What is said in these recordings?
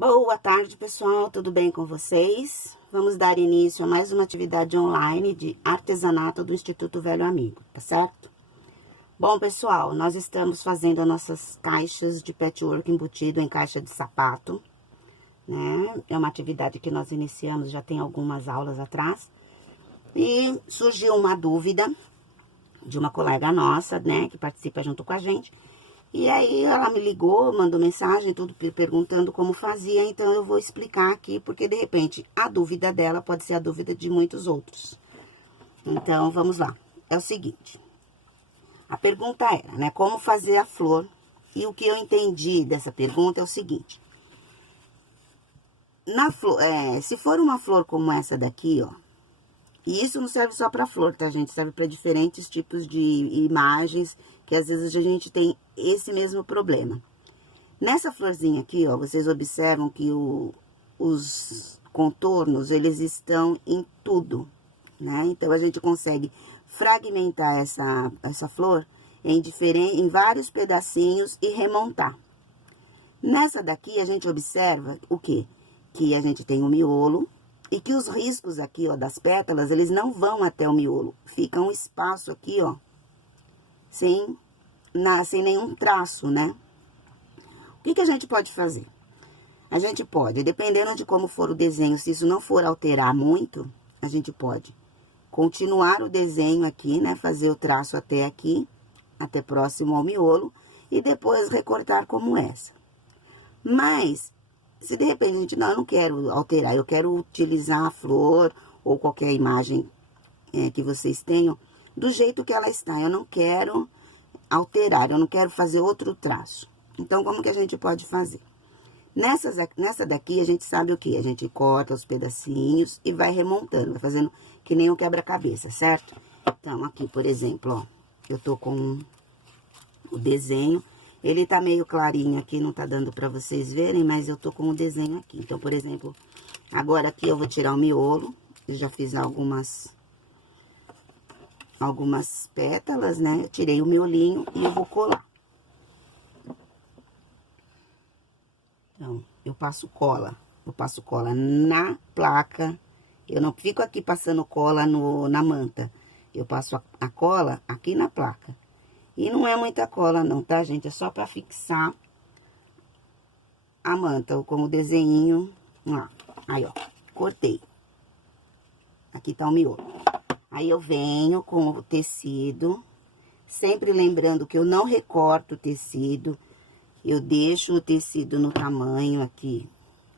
Boa tarde, pessoal, tudo bem com vocês? Vamos dar início a mais uma atividade online de artesanato do Instituto Velho Amigo, tá certo? Bom, pessoal, nós estamos fazendo as nossas caixas de patchwork embutido em caixa de sapato, né? É uma atividade que nós iniciamos já tem algumas aulas atrás. E surgiu uma dúvida de uma colega nossa, né, que participa junto com a gente. E aí ela me ligou, mandou mensagem, tudo perguntando como fazia, então eu vou explicar aqui, porque de repente a dúvida dela pode ser a dúvida de muitos outros. Então, vamos lá. É o seguinte, a pergunta era, né, como fazer a flor? E o que eu entendi dessa pergunta é o seguinte. Na flor, se for uma flor como essa daqui, ó, e isso não serve só para flor, tá, gente? Serve para diferentes tipos de imagens, que às vezes a gente tem esse mesmo problema. Nessa florzinha aqui, ó, vocês observam que os contornos, eles estão em tudo, né? Então, a gente consegue fragmentar essa flor em vários pedacinhos e remontar. Nessa daqui, a gente observa o quê? Que a gente tem o miolo. E que os riscos aqui, ó, das pétalas, eles não vão até o miolo. Fica um espaço aqui, ó, sem nenhum traço, né? O que que a gente pode fazer? A gente pode, dependendo de como for o desenho, se isso não for alterar muito, a gente pode continuar o desenho aqui, né? Fazer o traço até aqui, até próximo ao miolo, e depois recortar como essa. Mas se de repente a gente, não, eu não quero alterar, eu quero utilizar a flor ou qualquer imagem que vocês tenham do jeito que ela está. Eu não quero alterar, eu não quero fazer outro traço. Então, como que a gente pode fazer? Nessa daqui, a gente sabe o que? A gente corta os pedacinhos e vai remontando, vai fazendo que nem um quebra-cabeça, certo? Então, aqui, por exemplo, ó, eu tô com o desenho. Ele tá meio clarinho aqui, não tá dando pra vocês verem, mas eu tô com o desenho aqui. Então, por exemplo, agora aqui eu vou tirar o miolo. Eu já fiz algumas pétalas, né? Eu tirei o miolinho e eu vou colar. Então, eu passo cola na placa. Eu não fico aqui passando cola na manta. Eu passo a cola aqui na placa. E não é muita cola não, tá, gente? É só pra fixar a manta, com o desenhinho, ó. Aí, ó, cortei. Aqui tá o miolo. Aí, eu venho com o tecido, sempre lembrando que eu não recorto o tecido. Eu deixo o tecido no tamanho aqui,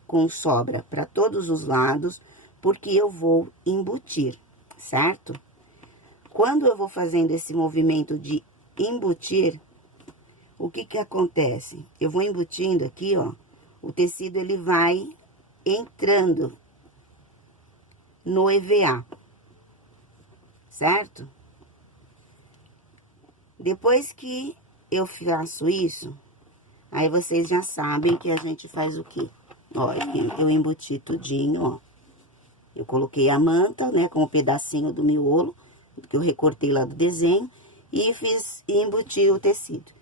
com sobra pra todos os lados, porque eu vou embutir, certo? Quando eu vou fazendo esse movimento de embutir, o que que acontece? Eu vou embutindo aqui, ó, o tecido ele vai entrando no EVA, certo? Depois que eu faço isso, aí vocês já sabem que a gente faz o quê? Ó, eu embuti tudinho, ó. Eu coloquei a manta, né, com um pedacinho do miolo, que eu recortei lá do desenho, e embuti o tecido.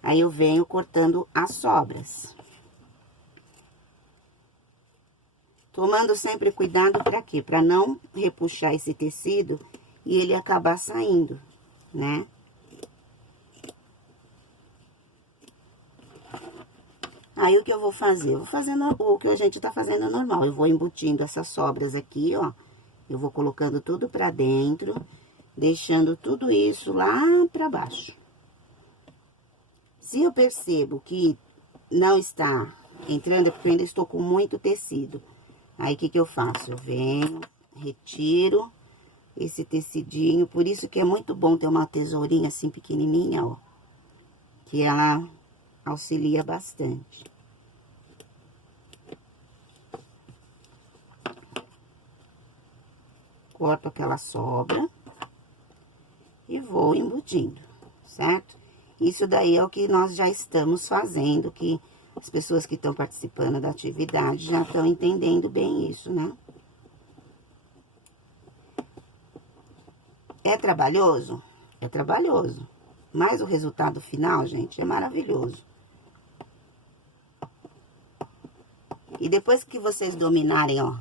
Aí, eu venho cortando as sobras. Tomando sempre cuidado pra quê? Pra não repuxar esse tecido e ele acabar saindo, né? Aí, o que eu vou fazer? Eu vou fazendo o que a gente tá fazendo normal. Eu vou embutindo essas sobras aqui, ó. Eu vou colocando tudo pra dentro, deixando tudo isso lá pra baixo. Se eu percebo que não está entrando, é porque eu ainda estou com muito tecido. Aí, o que que eu faço? Eu venho, retiro esse tecidinho. Por isso que é muito bom ter uma tesourinha assim pequenininha, ó. Que ela auxilia bastante. Corto aquela sobra e vou embutindo, certo? Isso daí é o que nós já estamos fazendo, que as pessoas que estão participando da atividade já estão entendendo bem isso, né? É trabalhoso? É trabalhoso. Mas o resultado final, gente, é maravilhoso. E depois que vocês dominarem, ó,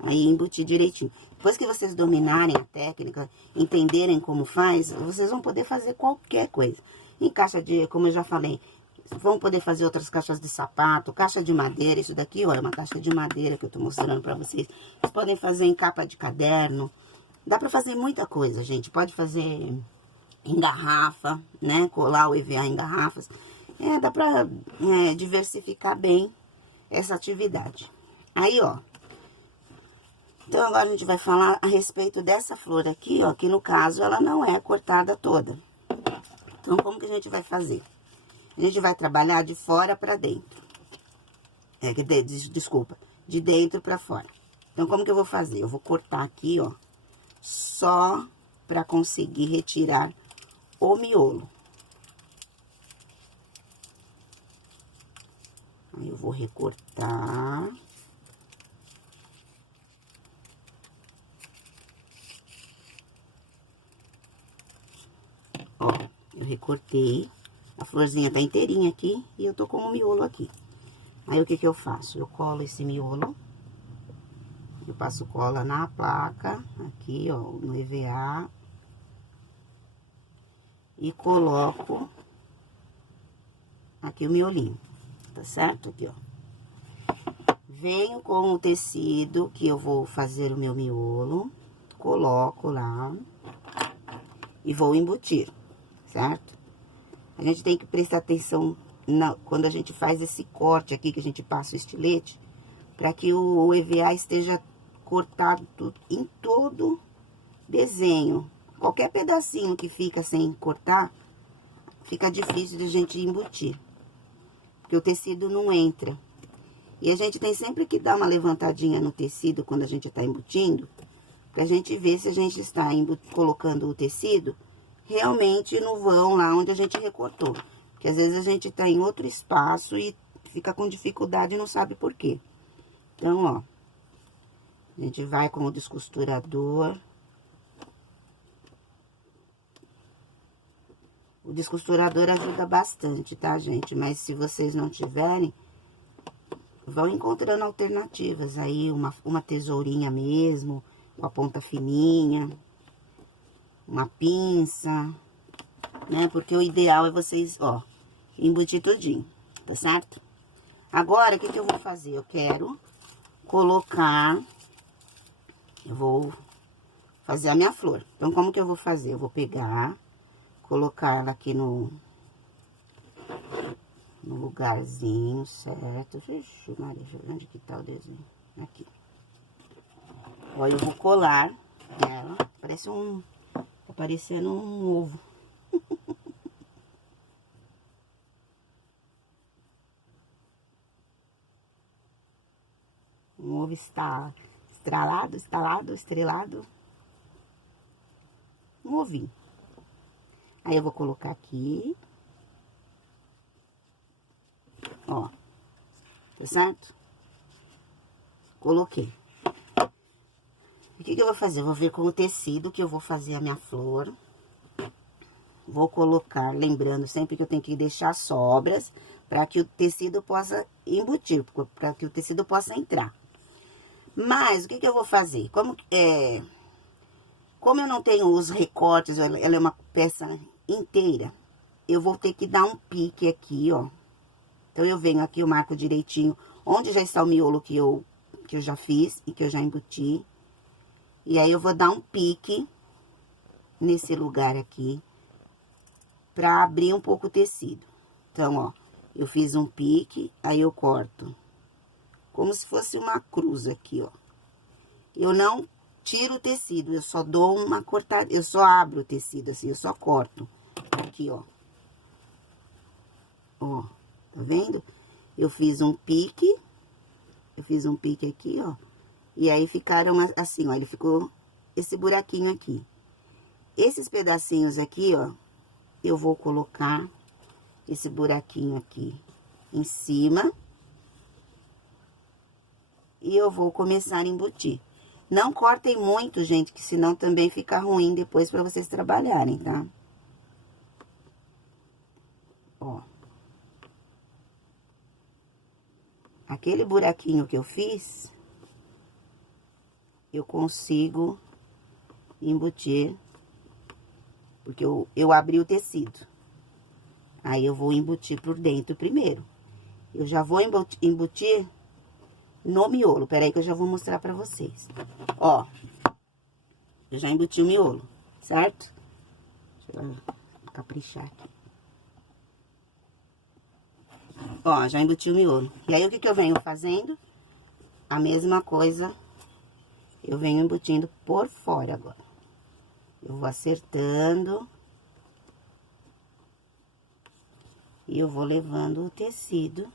aí embutir direitinho. Depois que vocês dominarem a técnica, entenderem como faz, vocês vão poder fazer qualquer coisa. Em caixa de, como eu já falei, vão poder fazer outras caixas de sapato, caixa de madeira. Isso daqui, ó, é uma caixa de madeira que eu tô mostrando pra vocês. Vocês podem fazer em capa de caderno. Dá pra fazer muita coisa, gente. Pode fazer em garrafa, né? Colar o EVA em garrafas. Dá pra diversificar bem essa atividade. Aí, ó. Então, agora a gente vai falar a respeito dessa flor aqui, ó, que no caso ela não é cortada toda. Então, como que a gente vai fazer? A gente vai trabalhar de fora pra dentro. Desculpa, de dentro pra fora. Então, como que eu vou fazer? Eu vou cortar aqui, ó, só pra conseguir retirar o miolo. Aí eu vou recortar. Ó, eu recortei, a florzinha tá inteirinha aqui e eu tô com o miolo aqui. Aí, o que que eu faço? Eu colo esse miolo, eu passo cola na placa, aqui, ó, no EVA, e coloco aqui o miolinho, tá certo? Aqui, ó. Venho com o tecido que eu vou fazer o meu miolo, coloco lá e vou embutir. Certo? A gente tem que prestar atenção quando a gente faz esse corte aqui, que a gente passa o estilete, para que o EVA esteja cortado em todo desenho. Qualquer pedacinho que fica sem cortar, fica difícil de a gente embutir, porque o tecido não entra. E a gente tem sempre que dar uma levantadinha no tecido quando a gente está embutindo, pra gente ver se a gente está colocando o tecido realmente no vão lá onde a gente recortou. Porque às vezes a gente tá em outro espaço e fica com dificuldade e não sabe por quê. Então, ó, a gente vai com o descosturador. O descosturador ajuda bastante, tá, gente? Mas se vocês não tiverem, vão encontrando alternativas aí, uma tesourinha mesmo, com a ponta fininha, uma pinça, né? Porque o ideal é vocês, ó, embutir tudinho, tá certo? Agora, o que que eu vou fazer? Eu quero colocar, eu vou fazer a minha flor. Então, como que eu vou fazer? Eu vou pegar, colocar ela aqui no lugarzinho certo. Vixe, Maria, onde que tá o desenho? Aqui. Ó, eu vou colar ela, parece tá parecendo um ovo. Um ovo estrelado. Um ovinho. Aí, eu vou colocar aqui. Ó. Tá certo? Coloquei. O que que eu vou fazer? Eu vou ver com o tecido que eu vou fazer a minha flor. Vou colocar, lembrando sempre que eu tenho que deixar sobras para que o tecido possa embutir, para que o tecido possa entrar. Mas, o que que eu vou fazer? Como eu não tenho os recortes, ela é uma peça inteira, eu vou ter que dar um pique aqui, ó. Então, eu venho aqui, eu marco direitinho onde já está o miolo que eu já fiz e que eu já embuti. E aí, eu vou dar um pique nesse lugar aqui, pra abrir um pouco o tecido. Então, ó, eu fiz um pique, aí eu corto como se fosse uma cruz aqui, ó. Eu não tiro o tecido, eu só dou uma cortada, eu só abro o tecido assim, eu só corto aqui, ó. Ó, tá vendo? Eu fiz um pique aqui, ó. E aí, ficaram assim, ó, ele ficou esse buraquinho aqui. Esses pedacinhos aqui, ó, eu vou colocar esse buraquinho aqui em cima. E eu vou começar a embutir. Não cortem muito, gente, que senão também fica ruim depois pra vocês trabalharem, tá? Ó. aquele buraquinho que eu fiz, eu consigo embutir, porque eu abri o tecido. Aí, eu vou embutir por dentro primeiro. Eu já vou embutir no miolo. Peraí que eu já vou mostrar pra vocês. Ó, eu já embuti o miolo, certo? Deixa eu caprichar aqui. Ó, já embuti o miolo. E aí, o que que eu venho fazendo? A mesma coisa, eu venho embutindo por fora agora. Eu vou acertando. E eu vou levando o tecido.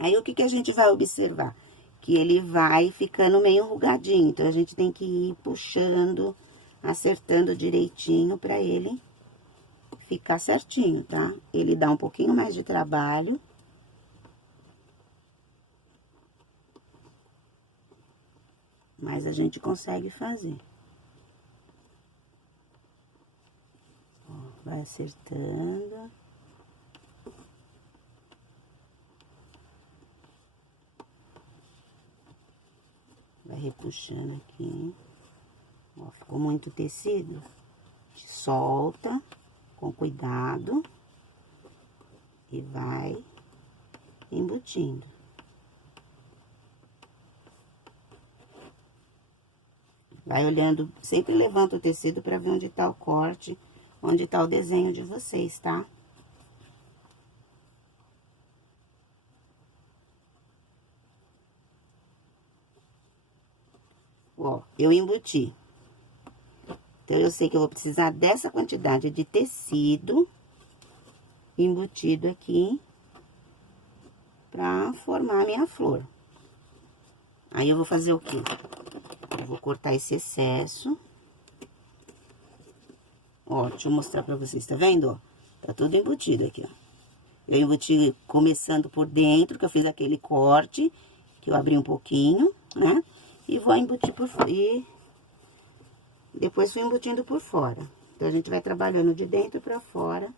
Aí, o que que a gente vai observar? Que ele vai ficando meio enrugadinho. Então, a gente tem que ir puxando, acertando direitinho pra ele ficar certinho, tá? Ele dá um pouquinho mais de trabalho. Mas a gente consegue fazer. Ó, vai acertando. Vai repuxando aqui. Ó, ficou muito tecido. Solta com cuidado. E vai embutindo. Vai olhando, sempre levanta o tecido pra ver onde tá o corte, onde tá o desenho de vocês, tá? Ó, eu embuti. Então, eu sei que eu vou precisar dessa quantidade de tecido embutido aqui pra formar a minha flor. Aí, eu vou fazer o quê? Eu vou cortar esse excesso. Ó, deixa eu mostrar pra vocês, tá vendo, ó? Tá tudo embutido aqui, ó. Eu embuti começando por dentro, que eu fiz aquele corte, que eu abri um pouquinho, né? E vou embutir por fora. E depois fui embutindo por fora. Então, a gente vai trabalhando de dentro pra fora.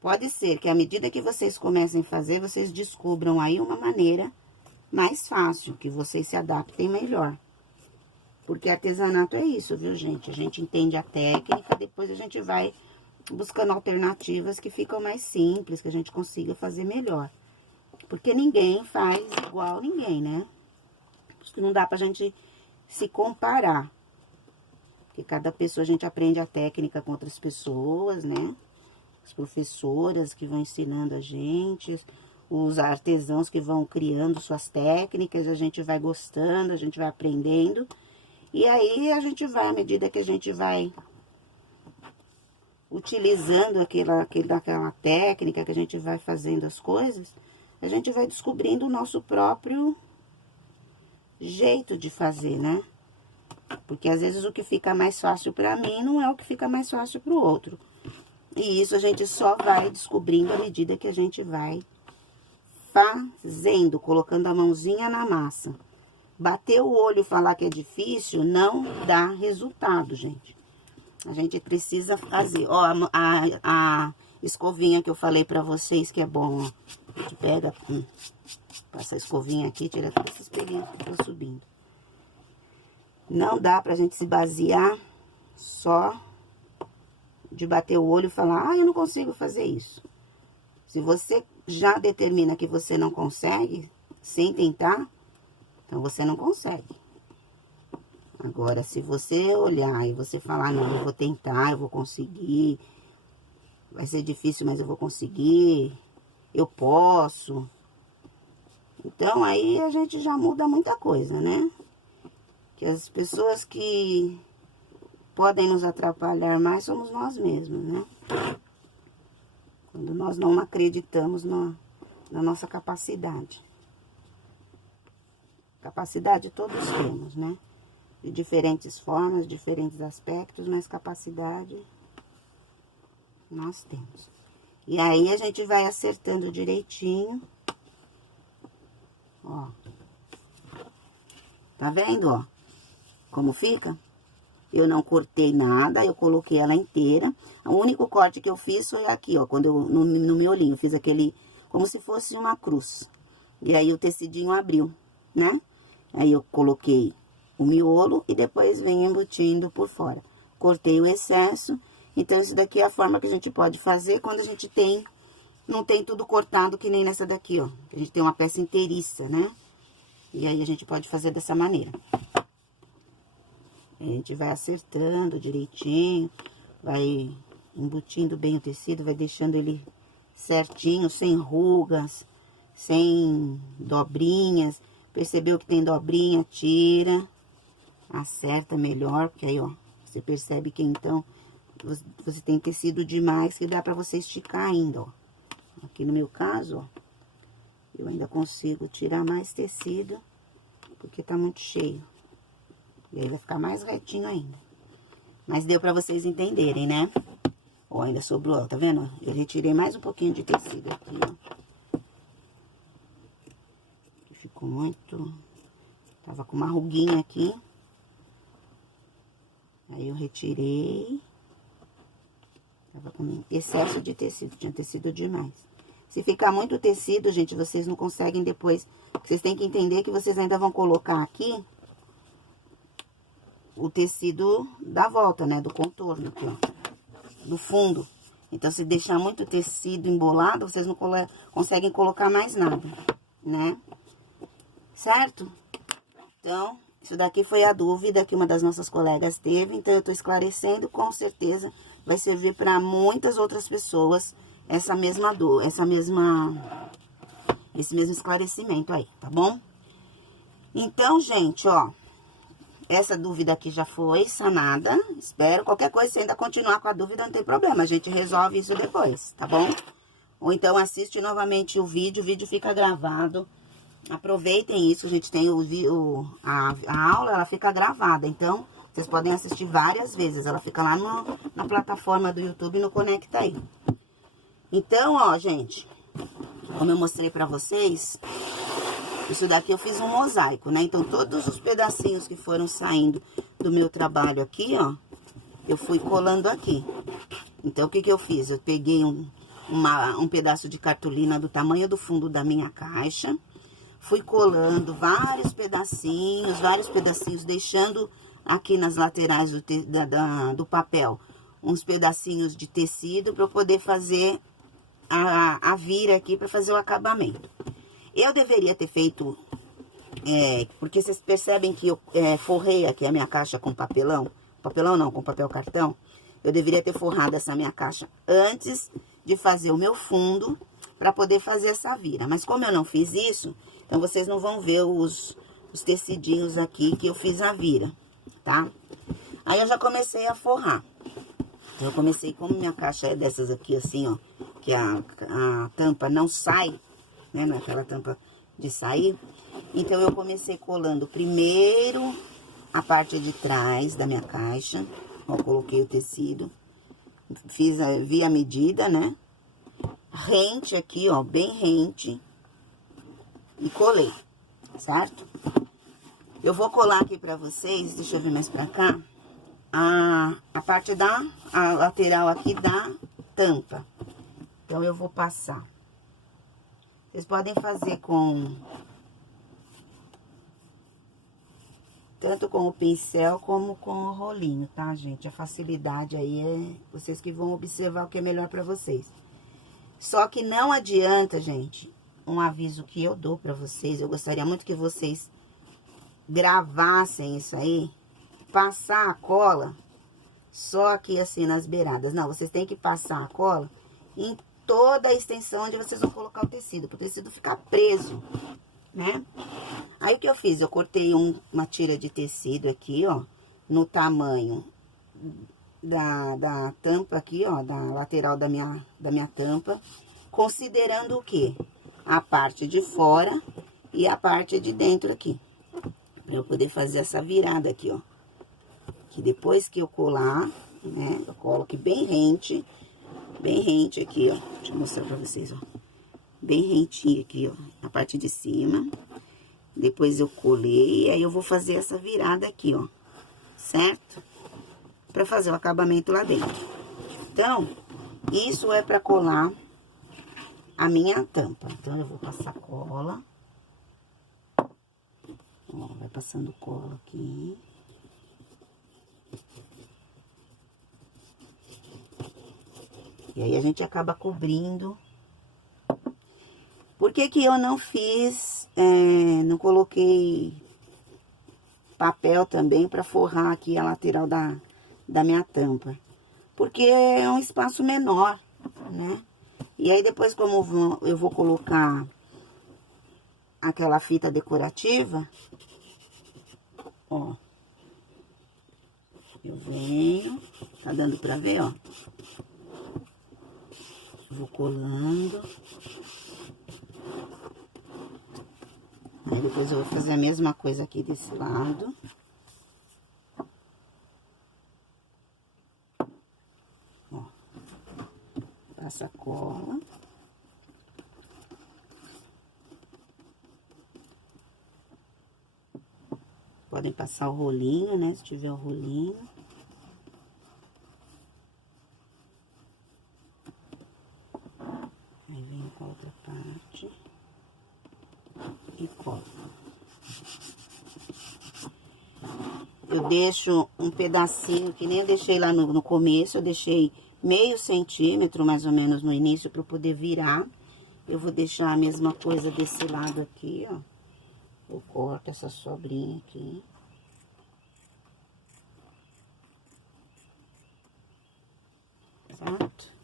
Pode ser que à medida que vocês comecem a fazer, vocês descubram aí uma maneira mais fácil, que vocês se adaptem melhor. Porque artesanato é isso, viu, gente? A gente entende a técnica, depois a gente vai buscando alternativas que ficam mais simples, que a gente consiga fazer melhor. Porque ninguém faz igual ninguém, né? Por isso que não dá pra gente se comparar. Porque cada pessoa, a gente aprende a técnica com outras pessoas, né? As professoras que vão ensinando a gente, os artesãos que vão criando suas técnicas, a gente vai gostando, a gente vai aprendendo. E aí, a gente vai, à medida que a gente vai utilizando aquela técnica, que a gente vai fazendo as coisas, a gente vai descobrindo o nosso próprio jeito de fazer, né? Porque às vezes o que fica mais fácil pra mim não é o que fica mais fácil pro outro. E isso a gente só vai descobrindo à medida que a gente vai fazendo, colocando a mãozinha na massa. Bater o olho e falar que é difícil não dá resultado, gente. A gente precisa fazer. Ó, a escovinha que eu falei pra vocês que é bom, ó. A gente pega, passa a escovinha aqui, tira todos esses pelinhos que estão subindo. Não dá pra gente se basear só de bater o olho e falar, eu não consigo fazer isso. Se você já determina que você não consegue, sem tentar, então você não consegue. Agora, se você olhar e você falar, não, eu vou tentar, eu vou conseguir, vai ser difícil, mas eu vou conseguir, eu posso. Então, aí a gente já muda muita coisa, né? Que as pessoas que podem nos atrapalhar mais somos nós mesmos, né? Quando nós não acreditamos na nossa capacidade. Capacidade todos temos, né? de diferentes formas, diferentes aspectos, mas capacidade nós temos. E aí, a gente vai acertando direitinho, ó. Tá vendo, ó? Como fica? Eu não cortei nada, eu coloquei ela inteira. O único corte que eu fiz foi aqui, ó, quando eu, no miolinho, fiz aquele, como se fosse uma cruz. E aí, o tecidinho abriu, né? Aí, eu coloquei o miolo e depois vem embutindo por fora. Cortei o excesso. Então, isso daqui é a forma que a gente pode fazer quando a gente tem, não tem tudo cortado que nem nessa daqui, ó. A gente tem uma peça inteiriça, né? E aí, a gente pode fazer dessa maneira. A gente vai acertando direitinho, vai embutindo bem o tecido, vai deixando ele certinho, sem rugas, sem dobrinhas. Percebeu que tem dobrinha, tira, acerta melhor, porque aí, ó, você percebe que então você tem tecido demais que dá pra você esticar ainda, ó. Aqui no meu caso, ó, eu ainda consigo tirar mais tecido, porque tá muito cheio. E aí vai ficar mais retinho ainda. Mas deu pra vocês entenderem, né? Ó, ainda sobrou, ó, tá vendo? Eu retirei mais um pouquinho de tecido aqui, ó. Ficou muito... Tava com uma ruguinha aqui. Aí eu retirei. Tava com excesso de tecido, tinha tecido demais. Se ficar muito tecido, gente, vocês não conseguem depois... Vocês têm que entender que vocês ainda vão colocar aqui o tecido da volta, né? Do contorno aqui, ó. Do fundo. Então, se deixar muito tecido embolado, vocês não conseguem colocar mais nada, né? Certo? Então, isso daqui foi a dúvida que uma das nossas colegas teve. Então, eu tô esclarecendo, com certeza vai servir para muitas outras pessoas esse mesmo esclarecimento aí, tá bom? Então, gente, ó, essa dúvida aqui já foi sanada. Espero. Qualquer coisa, se ainda continuar com a dúvida, não tem problema. A gente resolve isso depois, tá bom? Ou então, assiste novamente o vídeo fica gravado. Aproveitem isso, a gente tem a aula, ela fica gravada. Então, vocês podem assistir várias vezes. Ela fica lá na plataforma do YouTube, no Conecta Aí. Então, ó, gente, como eu mostrei pra vocês... Isso daqui eu fiz um mosaico, né? Então, todos os pedacinhos que foram saindo do meu trabalho aqui, ó, eu fui colando aqui. Então, o que que eu fiz? Eu peguei um pedaço de cartolina do tamanho do fundo da minha caixa, fui colando vários pedacinhos, deixando aqui nas laterais do papel uns pedacinhos de tecido para eu poder fazer a vira aqui, para fazer o acabamento. Eu deveria ter feito, porque vocês percebem que eu forrei aqui a minha caixa com papelão não, com papel cartão. Eu deveria ter forrado essa minha caixa antes de fazer o meu fundo, para poder fazer essa vira. Mas como eu não fiz isso, então vocês não vão ver os tecidinhos aqui que eu fiz a vira, tá? Aí eu já comecei a forrar. Eu comecei, como minha caixa é dessas aqui assim, ó, que a tampa não sai, né, não é aquela tampa de sair. Então, eu comecei colando primeiro a parte de trás da minha caixa. Ó, coloquei o tecido, vi a medida, né? Rente aqui, ó, bem rente. E colei, certo? Eu vou colar aqui pra vocês, deixa eu vir mais pra cá, a parte a lateral aqui da tampa. Então, eu vou passar. Vocês podem fazer tanto com o pincel como com o rolinho, tá, gente? A facilidade aí é vocês que vão observar o que é melhor pra vocês. Só que não adianta, gente, um aviso que eu dou pra vocês, eu gostaria muito que vocês gravassem isso aí, passar a cola só aqui assim nas beiradas. Não, vocês têm que passar a cola em toda a extensão onde vocês vão colocar o tecido, para o tecido ficar preso, né? Aí, o que eu fiz? Eu cortei uma tira de tecido aqui, ó, no tamanho da tampa aqui, ó, da lateral da minha tampa, considerando o quê? A parte de fora e a parte de dentro aqui, para eu poder fazer essa virada aqui, ó. aqui. Depois que eu colar, né? Eu colo aqui bem rente aqui, ó. Deixa eu mostrar pra vocês, ó. Bem rentinho aqui, ó, na parte de cima. Depois eu colei, aí eu vou fazer essa virada aqui, ó, certo? Pra fazer o acabamento lá dentro. Então, isso é pra colar a minha tampa. Então, eu vou passar cola. Ó, vai passando cola aqui. E aí, a gente acaba cobrindo. Por que que eu não fiz, não coloquei papel também pra forrar aqui a lateral da minha tampa? Porque é um espaço menor, né? E aí, depois, como eu vou colocar aquela fita decorativa, ó. Eu venho, tá dando pra ver, ó. Vou colando. Aí depois eu vou fazer a mesma coisa aqui desse lado. Ó. Passa a cola. Podem passar o rolinho, né? Se tiver o rolinho. Aí venho com a outra parte. E colo. Eu deixo um pedacinho, que nem eu deixei lá no começo, eu deixei meio centímetro, mais ou menos, no início, para eu poder virar. Eu vou deixar a mesma coisa desse lado aqui, ó. Eu corto essa sobrinha aqui. Certo?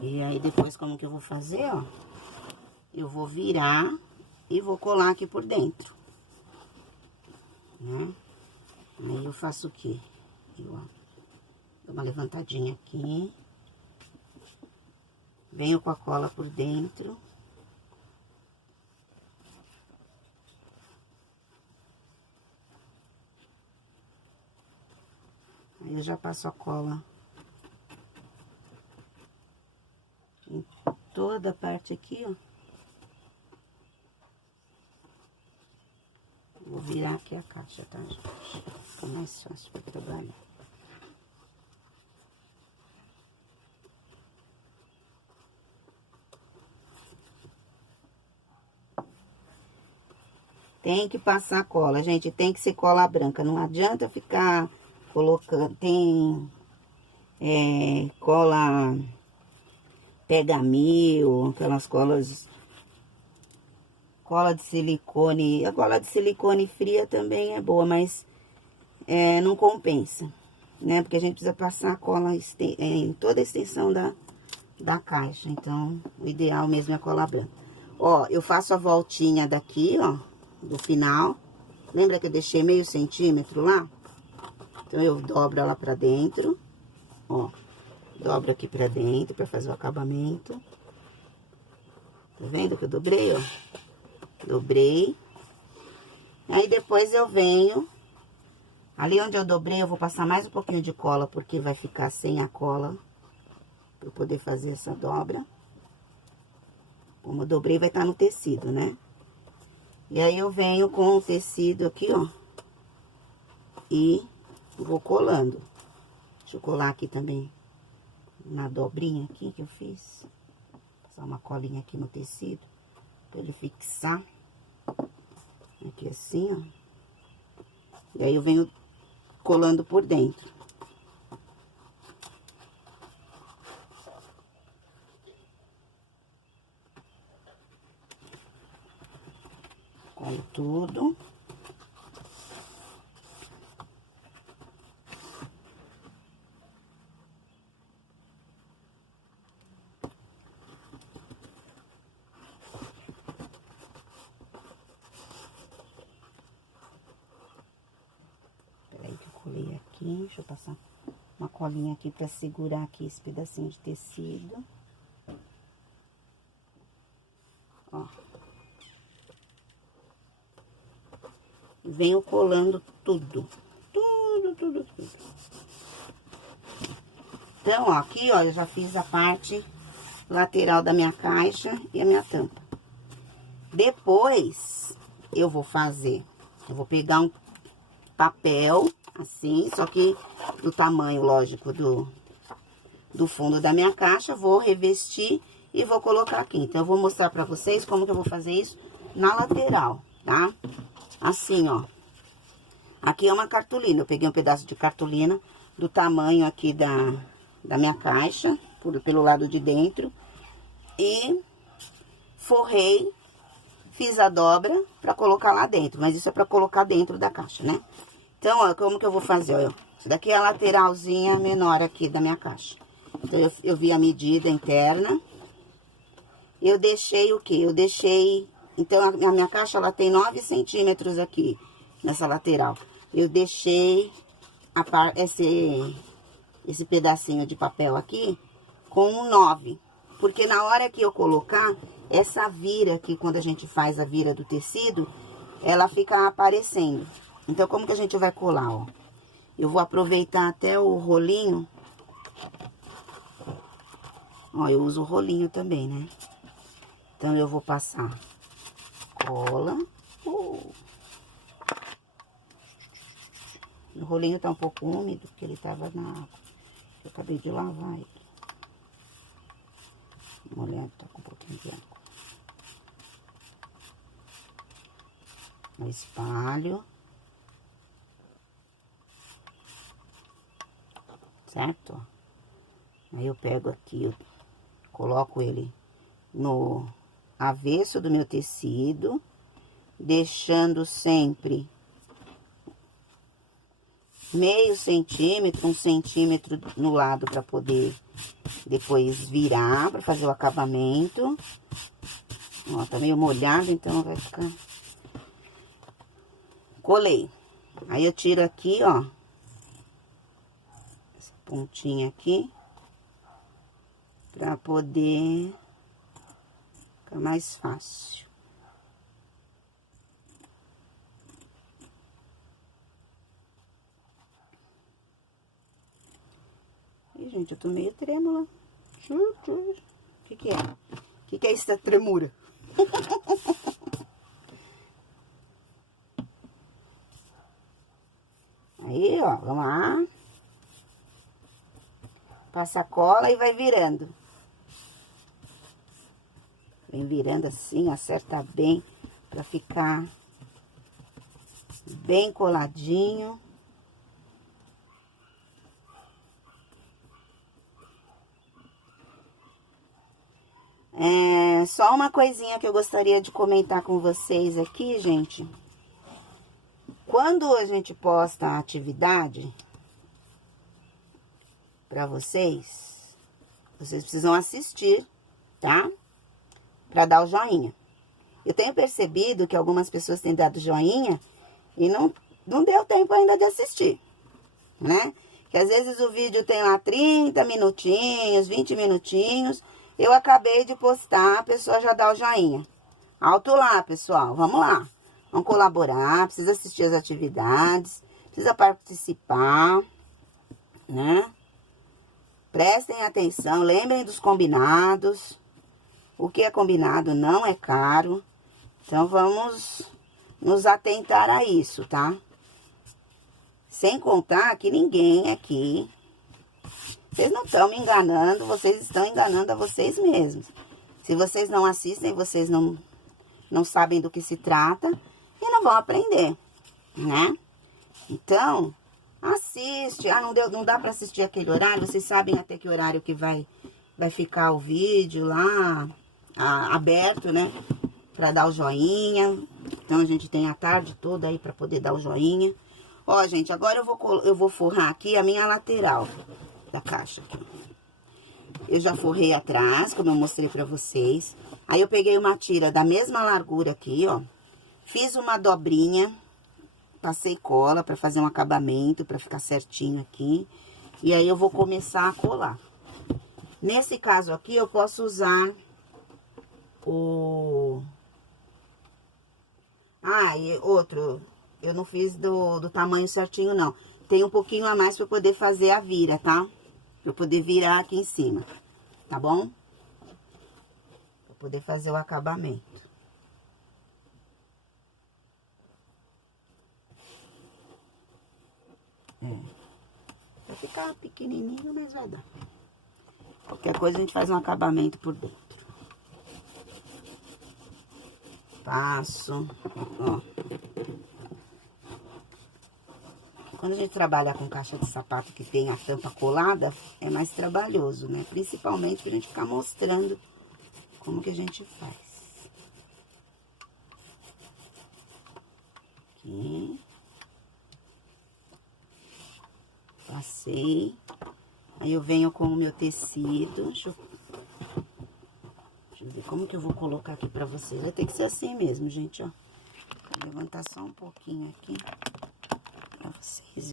E aí, depois, como que eu vou fazer, ó? Eu vou virar e vou colar aqui por dentro, né? Aí, eu faço o quê? Eu, ó, dou uma levantadinha aqui. Venho com a cola por dentro. Aí, eu já passo a cola em toda a parte aqui, ó. Vou virar aqui a caixa, tá, gente? Fica mais fácil pra trabalhar. Tem que passar cola, gente. Tem que ser cola branca. Não adianta ficar colocando... Tem cola Pega-Mil, aquelas colas... Cola de silicone. A cola de silicone fria também é boa, mas não compensa, né? Porque a gente precisa passar a cola em toda a extensão da caixa. Então, o ideal mesmo é a cola branca. Ó, eu faço a voltinha daqui, ó, do final. Lembra que eu deixei meio centímetro lá? Então, eu dobro ela pra dentro, ó. Dobro aqui pra dentro pra fazer o acabamento. Tá vendo que eu dobrei, ó? Dobrei. Aí, depois eu venho... Ali onde eu dobrei, eu vou passar mais um pouquinho de cola, porque vai ficar sem a cola, pra eu poder fazer essa dobra. Como eu dobrei, vai estar no tecido, né? E aí, eu venho com o tecido aqui, ó. E vou colando. Deixa eu colar aqui também, na dobrinha aqui que eu fiz. Passar uma colinha aqui no tecido, pra ele fixar. Aqui assim, ó. E aí, eu venho colando por dentro. Colo tudo. Peraí que eu colei aqui, deixa eu passar uma colinha aqui pra segurar aqui esse pedacinho de tecido. Ó. venho colando tudo. Tudo. Então, ó, aqui, ó, eu já fiz a parte lateral da minha caixa e a minha tampa. Depois, eu vou pegar um papel, assim, só que do tamanho, lógico, do fundo da minha caixa, vou revestir e vou colocar aqui. Então, eu vou mostrar pra vocês como que eu vou fazer isso na lateral, tá? Assim, ó. Aqui é uma cartolina, eu peguei um pedaço de cartolina do tamanho aqui da minha caixa, pelo lado de dentro, e forrei, fiz a dobra pra colocar lá dentro, mas isso é pra colocar dentro da caixa, né? Então, ó, como que eu vou fazer, ó, isso daqui é a lateralzinha menor aqui da minha caixa. Então, eu vi a medida interna, eu deixei o quê? Então, a minha caixa, ela tem 9 centímetros aqui, nessa lateral. Eu deixei esse pedacinho de papel aqui com um 9. Porque na hora que eu colocar, essa vira aqui, quando a gente faz a vira do tecido, ela fica aparecendo. Então, como que a gente vai colar, ó? Eu vou aproveitar até o rolinho. Ó, eu uso o rolinho também, né? Então, eu vou passar cola. O rolinho tá um pouco úmido, porque ele tava na água. Eu acabei de lavar ele. Molhado, tá com um pouquinho de água. Eu espalho. Certo? Aí eu pego aqui, eu coloco ele no avesso do meu tecido, deixando sempre meio centímetro, 1 centímetro no lado para poder depois virar, para fazer o acabamento. Ó, tá meio molhado, então vai ficar... Colei. Aí eu tiro aqui, ó, essa pontinha aqui, para poder ficar mais fácil. Ih, gente, eu tô meio trêmula. O que é? O que é essa tremura? Aí, ó, vamos lá. Passa a cola e vai virando. Vem virando assim, acerta bem, pra ficar bem coladinho. Só uma coisinha que eu gostaria de comentar com vocês aqui, gente. Quando a gente posta a atividade pra vocês precisam assistir, tá? Pra dar o joinha. Eu tenho percebido que algumas pessoas têm dado joinha e não deu tempo ainda de assistir, né? Que às vezes o vídeo tem lá 30 minutinhos, 20 minutinhos... Eu acabei de postar, a pessoa já dá o joinha. Alto lá, pessoal, vamos lá. Vamos colaborar, precisa assistir as atividades, precisa participar, né? Prestem atenção, lembrem dos combinados. O que é combinado não é caro. Então, vamos nos atentar a isso, tá? Sem contar que ninguém aqui... Vocês não estão me enganando, vocês estão enganando a vocês mesmos. Se vocês não assistem, vocês não sabem do que se trata e não vão aprender, né? Então, assiste. Ah, não dá para assistir aquele horário? Vocês sabem até que horário que vai ficar o vídeo lá aberto, né? Para dar o joinha. Então, a gente tem a tarde toda aí para poder dar o joinha. Ó, gente, agora eu vou forrar aqui a minha lateral da caixa aqui. Eu já forrei atrás, como eu mostrei pra vocês. Aí, eu peguei uma tira da mesma largura aqui, ó. Fiz uma dobrinha, passei cola pra fazer um acabamento, pra ficar certinho aqui. E aí, eu vou começar a colar. Nesse caso aqui, eu posso usar o... Ah, e outro... eu não fiz do tamanho certinho, não. Tem um pouquinho a mais pra poder fazer a vira, tá? Pra eu poder virar aqui em cima, tá bom? Pra poder fazer o acabamento. Vai ficar pequenininho, mas vai dar. Qualquer coisa a gente faz um acabamento por dentro. Passo, ó. Quando a gente trabalha com caixa de sapato que tem a tampa colada, é mais trabalhoso, né? Principalmente pra gente ficar mostrando como que a gente faz. Aqui. Passei. Aí eu venho com o meu tecido. Deixa eu ver como que eu vou colocar aqui pra vocês. Vai ter que ser assim mesmo, gente, ó. Vou levantar só um pouquinho aqui pra vocês